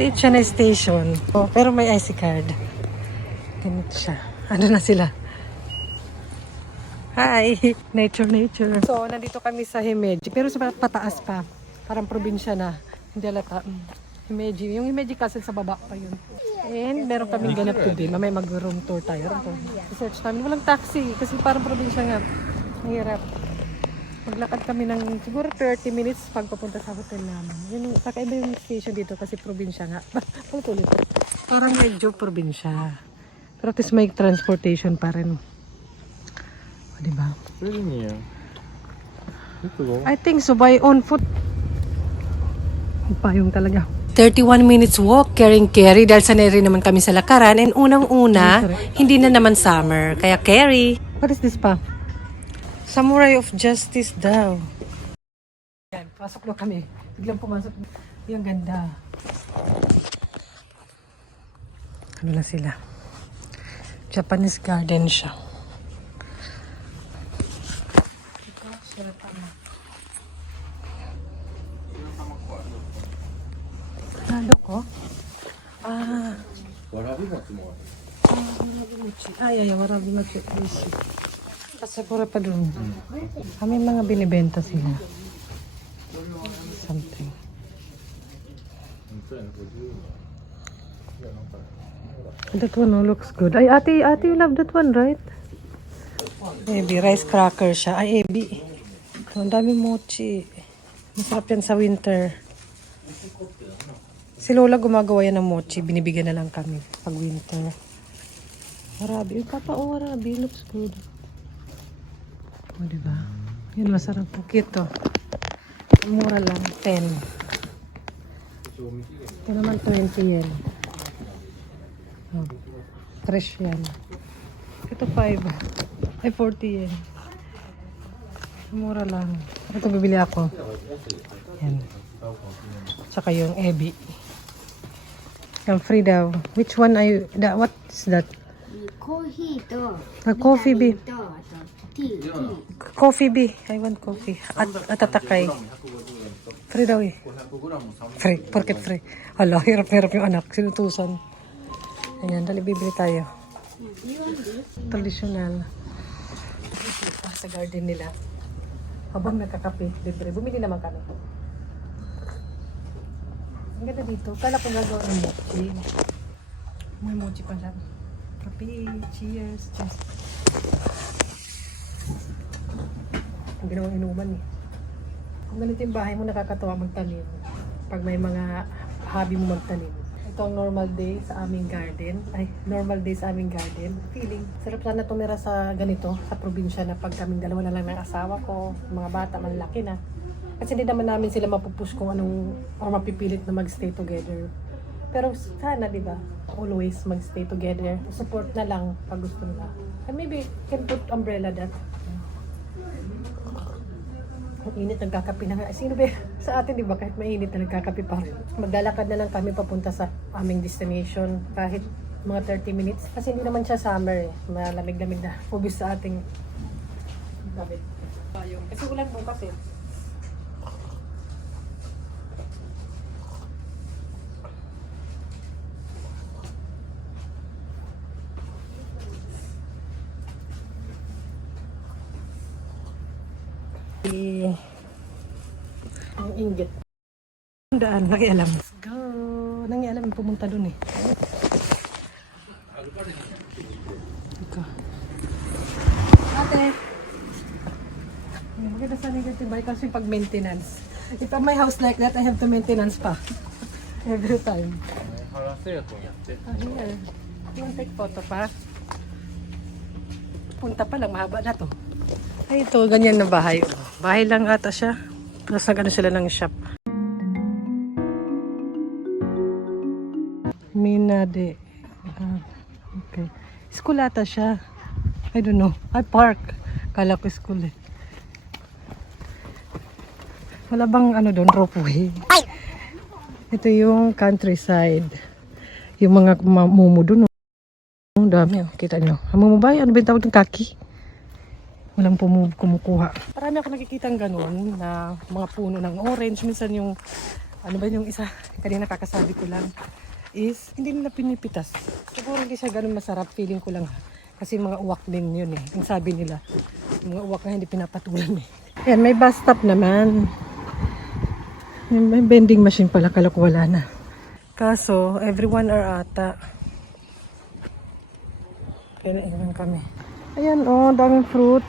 Maliit siya na station. Oh, pero may IC card. Ganito siya. Ano na sila? Hi! Nature. So, nandito kami sa Himeji. Pero sa pataas pa. Parang probinsya na. Hindi alata. Himeji. Yung Himeji Castle sa baba pa yun. And meron kaming ganap today. Mamaya mag-room tour tayo. Research namin. Walang taxi. Kasi parang probinsya nga. Mahirap. Maglakad kami ng siguro 30 minutes pagpapunta sa hotel namin. Yun, kakaiba yung station dito kasi probinsya nga. Ulit-ulit. Parang medyo probinsya. Pero at least may transportation pa rin. O, diba? I think so. By on foot. Payong talaga. 31 minutes walk, carry dahil sanay rin naman kami sa lakaran. And unang-una, hindi na naman summer. Kaya carry. What is this pa? Samurai of Justice daw. Yan, pasok na kami. Biglang pumasok. Yung ganda. Ano na sila? Japanese garden siya. Halo ko? Warabi-mochi mo. Warabi-mochi. Ay, warabi-mochi. Kasagura pa doon. Kami mga binibenta sila. Something. That one looks good. Ay, ate, you love that one, right? Ebi, rice cracker siya. Ay, ebi. Ang dami mochi. Masarap yan sa winter. Si Lola gumagawa yan ng mochi. Binibigyan na lang kami pag winter. Warabi. Papa, warabi. Looks good. O, diba? Yun, masarap po. Cute to. Mura lang. 10. Ito naman 20 yen. Oh, fresh yan. Ito 5. Ay, 40 yen. Mura lang. Ito bibili ako. Yan. Tsaka yung ebi. Yung free daw. Which one are you? What is that? Coffee to. Coffee bee. Tea. Coffee bee. I want coffee. Atatakay. Free daw eh. Free. Porket free. Hala, hirap-hirap yung anak. Sinutusan. Ayan, dali bibili tayo. Traditional. Sa garden nila. Habang nagkakape, libre. Bumili naman kami. Ang ganda dito. Kala ko gagawa ng mochi. May mochi pa siya. Kape. Cheers. Cheers. Ang ginawang inuman eh. Kung ganito yung bahay mo, nakakatawa magtanim. Pag may mga hobby mo magtanim. Ito ang normal day sa aming garden. Ay, normal day sa aming garden. Feeling. Sarap sana tumira sa ganito, sa probinsya na pag kaming dalawa na lang ng asawa ko, mga bata, malaki na. Kasi hindi naman namin sila mapupush kung anong, or mapipilit na magstay together. Pero sana, di ba, always magstay together. Support na lang pag gusto nila. And maybe, can put umbrella that. Ang init, nagkakape na nga. Sino ba sa atin, di ba, kahit mainit na nagkakape pa rin. Maglalakad na lang kami papunta sa aming destination kahit mga 30 minutes. Kasi hindi naman siya summer eh. Malamig-lamig na. Obvious sa ating gamit. Kasi ulan bukas eh. Ang inggit. Daan, nakialam. Let's go. Nangialam yung pumunta dun eh. Ika. Ate. Maganda sa negative bike kasi pag maintenance. If I my house like that, I have to maintenance pa. Every time. Here. You want take photo pa? Punta pa lang, mahaba na to. Ay, ito, ganyan na bahay. Bahay lang ata siya. Tapos nag-ano sila ng shop. Minade. Okay. School ata siya. I don't know. Ay, park. Kala ko school eh. Wala bang ano doon, ropeway? Ito yung countryside. Yung mga mumu doon. Ang dami. Kita nyo. Ang mumu ba? Ano ba yung tawag ng kaki? Walang kumukuha. Marami ako nakikita ng ganun na mga puno ng orange. Minsan yung Ano ba yung isa? Kanina kakasabi ko lang. Is, hindi nila pinipitas. Siguro hindi siya ganun masarap. Feeling ko lang. Kasi mga uwak din yun eh. Ang sabi nila. Mga uwak na hindi pinapatulan eh. Ayan, may bus stop naman. May vending machine pala. Kala ko wala na. Kaso, everyone are ata. Kaya naman kami. Ayan oh, daming fruit.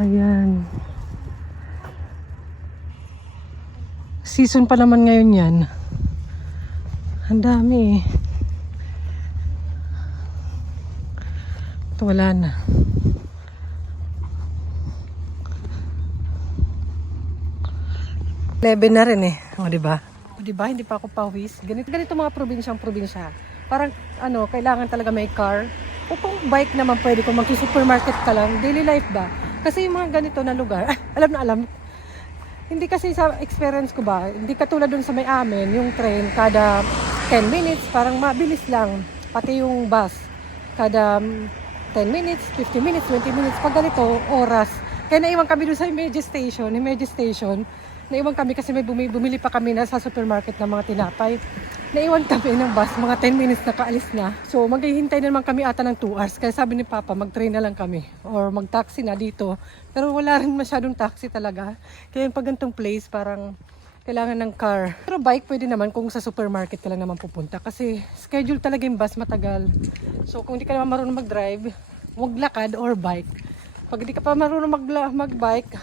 Ayan. Season pa naman ngayon yan. Ang dami eh. Ito wala na. Lebe na rin eh. O diba? O diba? Hindi pa ako pawis. Ganito mga probinsya. Parang ano, kailangan talaga may car. O kung bike naman pwede kung mag-supermarket ka lang. Daily life ba? Kasi yung mga ganito na lugar, alam na alam. Hindi kasi sa experience ko ba, hindi katulad dun sa may amin, yung train kada 10 minutes, parang mabilis lang. Pati yung bus, kada 10 minutes, 50 minutes, 20 minutes. Pag ganito, oras. Kaya naiwan kami dun sa Image Station, naiwan kami kasi may bumili pa kami na sa supermarket ng mga tinapay. Naiwan kami ng bus, mga 10 minutes na kaalis na. So maghihintay na naman kami ata ng 2 hours. Kaya sabi ni Papa, mag-train na lang kami. Or mag-taxi na dito. Pero wala rin masyadong taxi talaga. Kaya yung pag ganitong place, parang kailangan ng car. Pero bike pwede naman kung sa supermarket ka lang naman pupunta. Kasi schedule talaga yung bus matagal. So kung hindi ka naman marunong mag-drive, huwag lakad or bike. Pag hindi ka pa marunong mag-bike,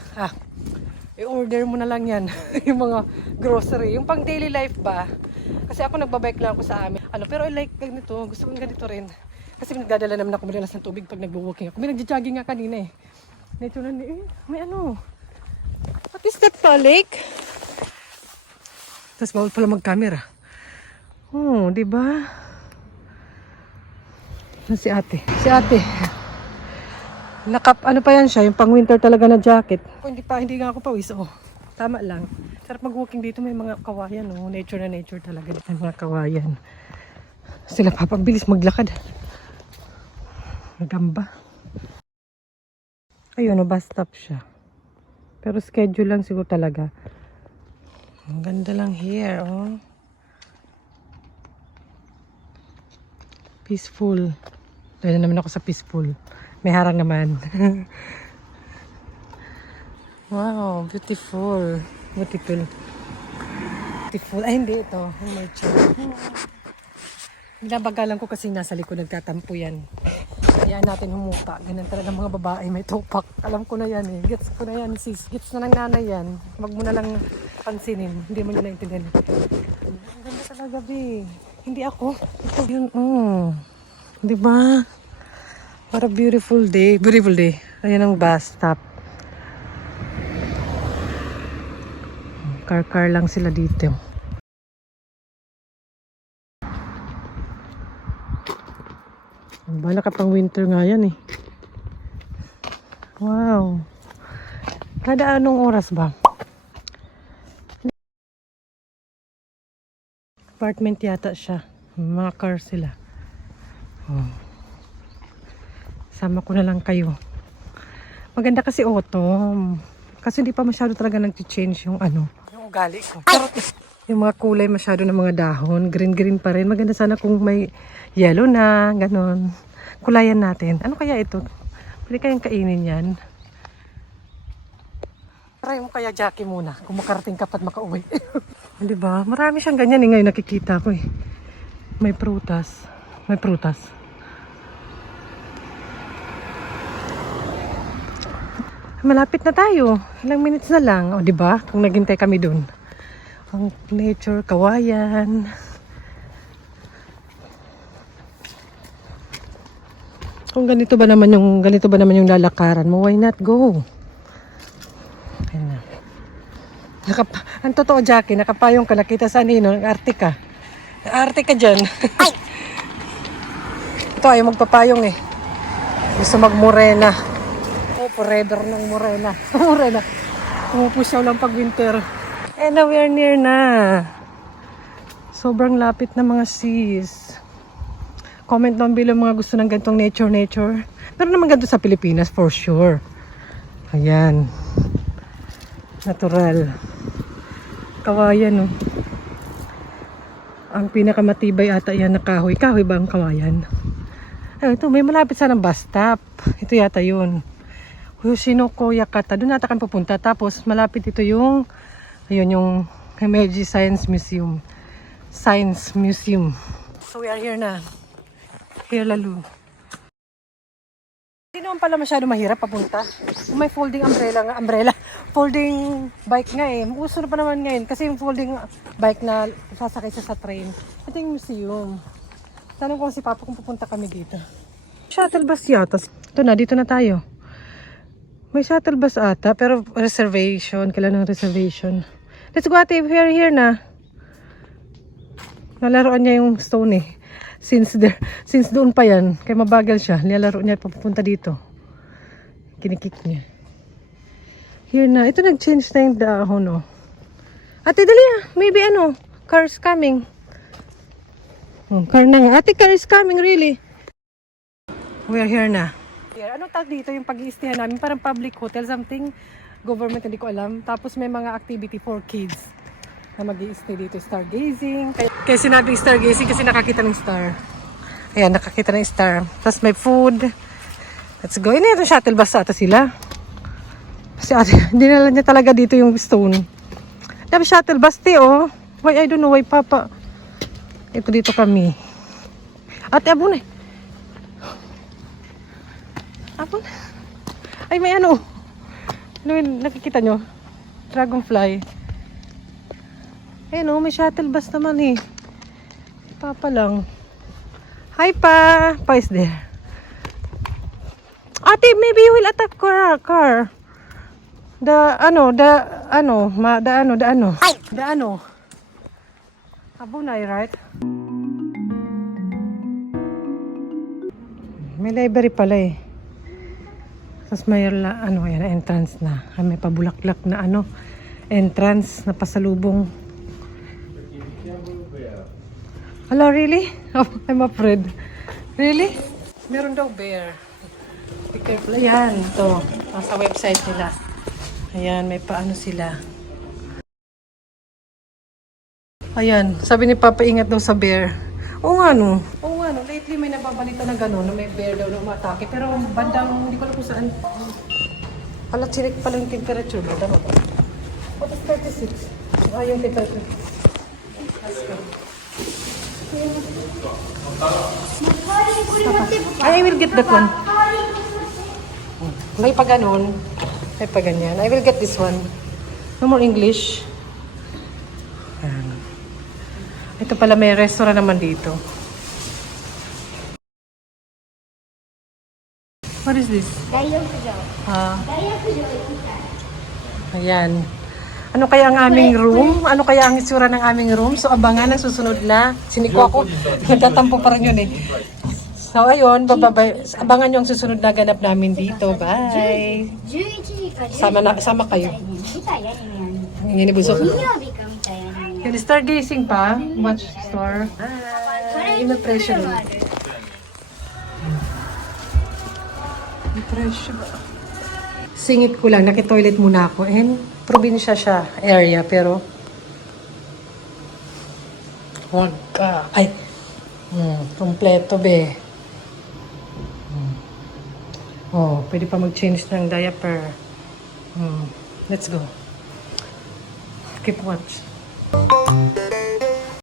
i-order mo na lang yan. Yung mga grocery. Yung pang daily life ba? Kasi ako nagbabike lang ako sa amin. Pero I like ganito. Gusto ko ganito rin. Kasi nagdadala naman ako madalas ng tubig pag nagwo-walking ako. May nagja-jogging nga kanina eh. Natural may ano. What is that pa? Lake? Tapos bawal pala mag-camera. Oh, di ba? Si ate. Ano pa yan siya, yung pang winter talaga na jacket. Hindi nga ako pawis, oh. Tama lang. Sarap mag-walking dito, may mga kawayan, oh. Nature na nature talaga. May mga kawayan. Sila papabilis maglakad. Magamba. Ayun, oh, bus stop siya. Pero schedule lang siguro talaga. Ang ganda lang here, oh. Peaceful. Dahil naman ako sa peaceful. May harang naman. Wow, beautiful. Ay, hindi ito. Nabagalan ko kasi nasa likod nagtatampo yan. Kaya natin humupa. Ganun talaga mga babae may tupak. Alam ko na yan eh. Gets ko na yan sis. Gets na ng nanay yan. Wag mo na lang pansinin. Hindi mo nyo naintindihan. Ang ganda talaga, be. Hindi ako. Ito yun. Diba? What a beautiful day. Ayan ang bus stop. Car lang sila dito. Bala ka pang winter nga yan eh. Wow. Kada anong oras ba? Apartment yata siya. Mga car sila. Oh. Sama ko na lang kayo. Maganda kasi autumn. Kasi hindi pa masyado talaga nag-change yung ano. Yung ugali ko. Yung mga kulay masyado ng mga dahon. Green pa rin. Maganda sana kung may yellow na. Ganon. Kulayan natin. Ano kaya ito? Pwede kayang kainin yan. Try mo kaya Jackie muna. Kung makarating ka pa't makauwi. Diba? Marami siyang ganyan eh. Ngayon nakikita ko eh. May prutas. Malapit na tayo. Ilang minutes na lang. O, diba? Kung naghintay kami dun. Ang nature, kawayan. Kung ganito ba naman yung lalakaran mo, why not go? Ayan na. Ang totoo, Jackie, nakapayong ka. Nakita sa nino, Arctic ka. Arctic ka dyan. Ito, ayaw magpapayong eh. Gusto magmorena. Forever ng morena. Pumupusyaw lang pag winter. And now we are near na. Sobrang lapit na mga sis. Comment down below mga gusto ng ganitong nature. Pero naman ganito sa Pilipinas for sure. Ayan. Natural. Kawayan, oh. Ang pinakamatibay ata yan na kahoy. Kahoy ba ang kawayan? Ay, ito, may malapit sa ng bus stop. Ito yata yun. Yoshinoko Yakata. Doon nata kan pupunta. Tapos, malapit ito yung, ayun, yung Himeji Science Museum. Science Museum. So, we are here na. Here, Lalu. Hindi naman pala masyado mahirap papunta. Kung may folding umbrella. Folding bike nga eh. Uso na pa naman ngayon. Kasi yung folding bike na sasakay sa train. Ito yung museum. Tanong ko si Papa kung pupunta kami dito. Shuttle bus yata. Ito na, dito na tayo. May shuttle bus ata, pero reservation. Kailan ng reservation. Let's go ate, here na. Nalaroan niya yung stone eh. Since doon pa yan, kaya mabagal siya. Nilalaro niya papunta dito. Kinikik niya. Here na. Ito nag-change na yung dahon, oh. Ate, dali ah. Maybe ano, cars coming. Oh, car na nga. Ate, car is coming, really. We are here na. Anong tag dito? Yung pag-iistihan namin. Parang public hotel, something. Government, hindi ko alam. Tapos may mga activity for kids na mag-i-stay dito. Stargazing. Kaya sinabing stargazing kasi nakakita ng star. Ayan, nakakita ng star. Tapos may food. Let's go. Ito shuttle bus ata sila. Kasi ate, dinala niya talaga dito yung stone. Tapos shuttle bus, oh. Why, I don't know why, Papa. Ito dito kami. Ate, abon eh. Abon. Ay, may ano. Ano yun, nakikita nyo? Dragonfly. Ayun, may shuttle bus naman eh. Papa lang. Hi, Pa. Pa is there. Ate, maybe you will attack car. The ano. Abunay, right? May library pala eh. Tapos may yan, entrance na. May pabulaklak na entrance na pasalubong. Hello, really? Oh, I'm afraid. Really? Meron daw bear. Be careful. Ayan, ito. Sa website nila. Ayan, may paano sila. Ayan, sabi ni Papa, ingat daw sa bear. Oo nga no. Lately may nababalita na gano'n, na may bear daw na umatake. Pero bandang, hindi ko alam kung saan. Chinik pala yung temperature. What is 36? Yung temperature. Let's go. I will get that one. May pa ganon. May pa ganyan. I will get this one. No more English. Ayan. Ito pala may restaurant naman dito. What is this? Ayan. Ano kaya ang aming room? Ano kaya ang itsura ng aming room? So, abangan ang susunod na. Siniko ako. Nagtatampo pa rin yun eh. So, ayun. Abangan nyo ang susunod na ganap namin dito. Bye! Sama kayo. Ninibusok. Yun, stargazing pa. Watch store. Impression. Singit ko lang. Nakitoilet muna ako. And probinsya siya area, pero wag ka. Ay, kompleto be. Oh, pwede pa mag-change ng diaper. Let's go. Keep watch.